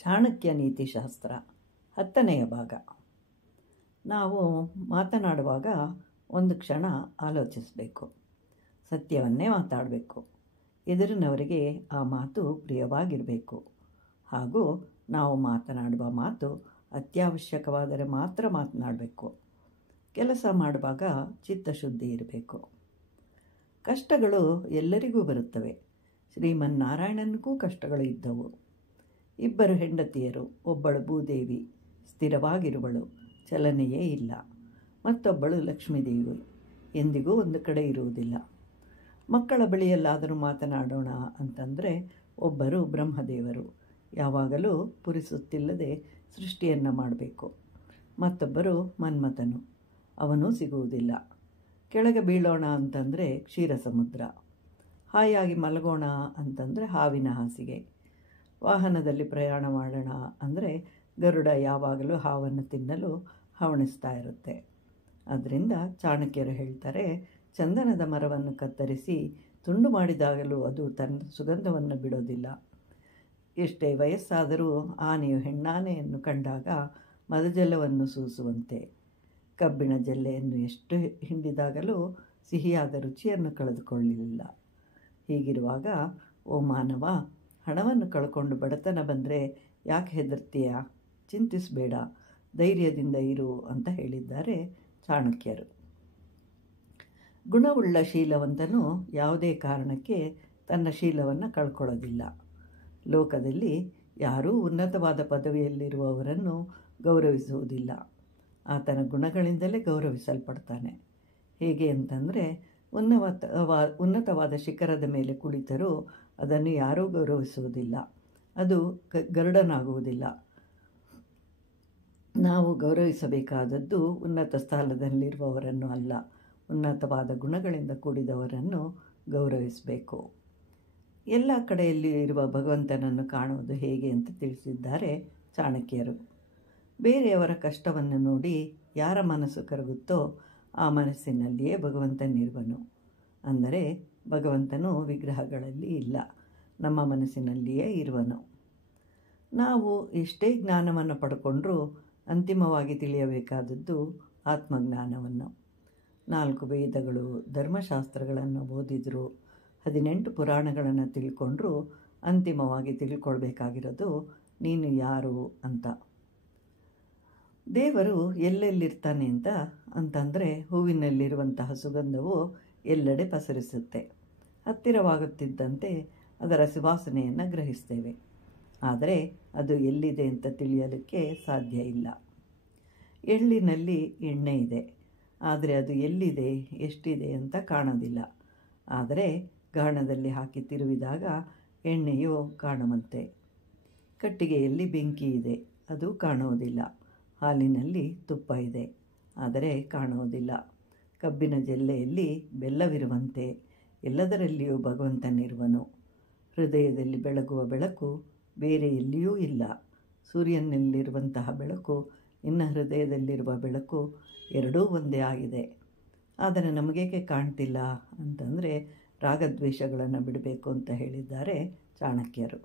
ಚಾಣಕ್ಯ ನೀತಿಶಾಸ್ತ್ರ 10ನೆಯ ಭಾಗ. ನಾವು ಮಾತನಾಡುವಾಗ ಒಂದು ಕ್ಷಣ ಆಲೋಚಿಸಬೇಕು. ಸತ್ಯವನ್ನೇ ಮಾತಾಡಬೇಕು. ಎದುರಿನವರಿಗೆ ಆ ಮಾತು ಪ್ರಿಯವಾಗಿರಬೇಕು. ಹಾಗೂ ನಾವು ಮಾತನಾಡುವ ಮಾತು ಅತ್ಯವಶ್ಯಕವಾದರೆ ಮಾತ್ರ ಮಾತನಾಡಬೇಕು. ಕೆಲಸ ಮಾಡುವಾಗ ಚಿತ್ತಶುದ್ಧಿ ಇರಬೇಕು. ಕಷ್ಟಗಳು ಎಲ್ಲರಿಗೂ ಬರುತ್ತವೆ. ಶ್ರೀಮನ್ನಾರಾಯಣನಿಗೂ ಕಷ್ಟಗಳು ಇದ್ದವು. ಇಬ್ಬರು ಹೆಂಡತಿಯರು, ಒಬ್ಬಳು ಭೂದೇವಿ, ಸ್ಥಿರವಾಗಿರುವಳು, ಚಲನೆಯೇ ಇಲ್ಲ. ಮತ್ತೊಬ್ಬಳು ಲಕ್ಷ್ಮೀದೇವಿ, ಎಂದಿಗೂ ಒಂದು ಕಡೆ ಇರುವುದಿಲ್ಲ. ಮಕ್ಕಳ ಬಳಿಯಲ್ಲಾದರೂ ಮಾತನಾಡೋಣ ಅಂತಂದರೆ ಒಬ್ಬರು ಬ್ರಹ್ಮದೇವರು, ಯಾವಾಗಲೂ ಪುರಿಸುತ್ತಿಲ್ಲದೆ ಸೃಷ್ಟಿಯನ್ನು ಮಾಡಬೇಕು. ಮತ್ತೊಬ್ಬರು ಮನ್ಮಥನು, ಅವನೂ ಸಿಗುವುದಿಲ್ಲ. ಕೆಳಗೆ ಬೀಳೋಣ ಅಂತಂದರೆ ಕ್ಷೀರ ಸಮುದ್ರ, ಹಾಯಾಗಿ ಮಲಗೋಣ ಅಂತಂದರೆ ಹಾವಿನ ಹಾಸಿಗೆ, ವಾಹನದಲ್ಲಿ ಪ್ರಯಾಣ ಮಾಡೋಣ ಅಂದರೆ ಗರುಡ ಯಾವಾಗಲೂ ಹಾವನ್ನು ತಿನ್ನಲು ಹವಣಿಸ್ತಾ ಇರುತ್ತೆ. ಅದರಿಂದ ಚಾಣಕ್ಯರು ಹೇಳ್ತಾರೆ, ಚಂದನದ ಮರವನ್ನು ಕತ್ತರಿಸಿ ತುಂಡು ಮಾಡಿದಾಗಲೂ ಅದು ತನ್ನ ಸುಗಂಧವನ್ನು ಬಿಡೋದಿಲ್ಲ. ಎಷ್ಟೇ ವಯಸ್ಸಾದರೂ ಆನೆಯು ಹೆಣ್ಣಾನೆಯನ್ನು ಕಂಡಾಗ ಮದಜಲವನ್ನು ಸೂಸುವಂತೆ, ಕಬ್ಬಿಣ ಜಲ್ಲೆಯನ್ನು ಎಷ್ಟು ಹಿಂಡಿದಾಗಲೂ ಸಿಹಿಯಾದ ರುಚಿಯನ್ನು ಕಳೆದುಕೊಳ್ಳಲಿಲ್ಲ. ಹೀಗಿರುವಾಗ ಓ ಮಾನವ, ಹಣವನ್ನು ಕಳ್ಕೊಂಡು ಬಡತನ ಬಂದರೆ ಯಾಕೆ ಹೆದರ್ತೀಯ? ಚಿಂತಿಸಬೇಡ, ಧೈರ್ಯದಿಂದ ಇರು ಅಂತ ಹೇಳಿದ್ದಾರೆ ಚಾಣಕ್ಯರು. ಗುಣವುಳ್ಳ ಶೀಲವಂತನು ಯಾವುದೇ ಕಾರಣಕ್ಕೆ ತನ್ನ ಶೀಲವನ್ನು ಕಳ್ಕೊಳ್ಳೋದಿಲ್ಲ. ಲೋಕದಲ್ಲಿ ಯಾರೂ ಉನ್ನತವಾದ ಪದವಿಯಲ್ಲಿರುವವರನ್ನು ಗೌರವಿಸುವುದಿಲ್ಲ. ಆತನ ಗುಣಗಳಿಂದಲೇ ಗೌರವಿಸಲ್ಪಡ್ತಾನೆ. ಹೇಗೆ ಅಂತಂದರೆ, ಉನ್ನತವಾದ ಶಿಖರದ ಮೇಲೆ ಕುಳಿತರೂ ಅದನ್ನು ಯಾರೂ ಗೌರವಿಸುವುದಿಲ್ಲ. ಅದು ಗರುಡನಾಗುವುದಿಲ್ಲ. ನಾವು ಗೌರವಿಸಬೇಕಾದದ್ದು ಉನ್ನತ ಸ್ಥಾನದಲ್ಲಿರುವವರನ್ನು ಅಲ್ಲ, ಉನ್ನತವಾದ ಗುಣಗಳಿಂದ ಕೂಡಿದವರನ್ನು ಗೌರವಿಸಬೇಕು. ಎಲ್ಲ ಕಡೆಯಲ್ಲಿ ಇರುವ ಭಗವಂತನನ್ನು ಕಾಣುವುದು ಹೇಗೆ ಅಂತ ತಿಳಿಸಿದ್ದಾರೆ ಚಾಣಕ್ಯರು. ಬೇರೆಯವರ ಕಷ್ಟವನ್ನು ನೋಡಿ ಯಾರ ಮನಸ್ಸು ಕರಗುತ್ತೋ ಆ ಮನಸ್ಸಿನಲ್ಲಿಯೇ ಭಗವಂತನಿರುವನು. ಅಂದರೆ ಭಗವಂತನು ವಿಗ್ರಹಗಳಲ್ಲಿ ಇಲ್ಲ, ನಮ್ಮ ಮನಸ್ಸಿನಲ್ಲಿಯೇ ಇರುವನು. ನಾವು ಎಷ್ಟೇ ಜ್ಞಾನವನ್ನು ಪಡ್ಕೊಂಡ್ರೂ ಅಂತಿಮವಾಗಿ ತಿಳಿಯಬೇಕಾದದ್ದು ಆತ್ಮಜ್ಞಾನವನ್ನು. 4 ವೇದಗಳು, ಧರ್ಮಶಾಸ್ತ್ರಗಳನ್ನು ಓದಿದರೂ, 18 ಪುರಾಣಗಳನ್ನು ತಿಳ್ಕೊಂಡ್ರೂ ಅಂತಿಮವಾಗಿ ತಿಳ್ಕೊಳ್ಬೇಕಾಗಿರೋದು ನೀನು ಯಾರು ಅಂತ. ದೇವರು ಎಲ್ಲೆಲ್ಲಿರ್ತಾನೆ ಅಂತಂದರೆ ಹೂವಿನಲ್ಲಿರುವಂತಹ ಸುಗಂಧವು ಎಲ್ಲೆಡೆ ಪಸರಿಸುತ್ತೆ. ಹತ್ತಿರವಾಗುತ್ತಿದ್ದಂತೆ ಅದರ ಸುವಾಸನೆಯನ್ನು ಗ್ರಹಿಸ್ತೇವೆ. ಆದರೆ ಅದು ಎಲ್ಲಿದೆ ಅಂತ ತಿಳಿಯಲಿಕ್ಕೆ ಸಾಧ್ಯ ಇಲ್ಲ. ಎಳ್ಳಿನಲ್ಲಿ ಎಣ್ಣೆ ಇದೆ, ಆದರೆ ಅದು ಎಲ್ಲಿದೆ, ಎಷ್ಟಿದೆ ಅಂತ ಕಾಣೋದಿಲ್ಲ. ಆದರೆ ಗಾಣದಲ್ಲಿ ಹಾಕಿ ತಿರುವಿದಾಗ ಎಣ್ಣೆಯು ಕಾಣುವಂತೆ. ಕಟ್ಟಿಗೆಯಲ್ಲಿ ಬೆಂಕಿ ಇದೆ, ಅದು ಕಾಣುವುದಿಲ್ಲ. ಹಾಲಿನಲ್ಲಿ ತುಪ್ಪ ಇದೆ, ಆದರೆ ಕಾಣುವುದಿಲ್ಲ. ಕಬ್ಬಿನ ಜಲ್ಲೆಯಲ್ಲಿ ಬೆಲ್ಲವಿರುವಂತೆ ಎಲ್ಲದರಲ್ಲಿಯೂ ಭಗವಂತನಿರುವನು. ಹೃದಯದಲ್ಲಿ ಬೆಳಗುವ ಬೆಳಕು ಬೇರೆ ಎಲ್ಲಿಯೂ ಇಲ್ಲ. ಸೂರ್ಯನಲ್ಲಿರುವಂತಹ ಬೆಳಕು, ನಿನ್ನ ಹೃದಯದಲ್ಲಿರುವ ಬೆಳಕು ಎರಡೂ ಒಂದೇ ಆಗಿದೆ. ಆದರೆ ನಮಗೇಕೆ ಕಾಣ್ತಿಲ್ಲ ಅಂತಂದರೆ ರಾಗದ್ವೇಷಗಳನ್ನು ಬಿಡಬೇಕು ಅಂತ ಹೇಳಿದ್ದಾರೆ ಚಾಣಕ್ಯರು.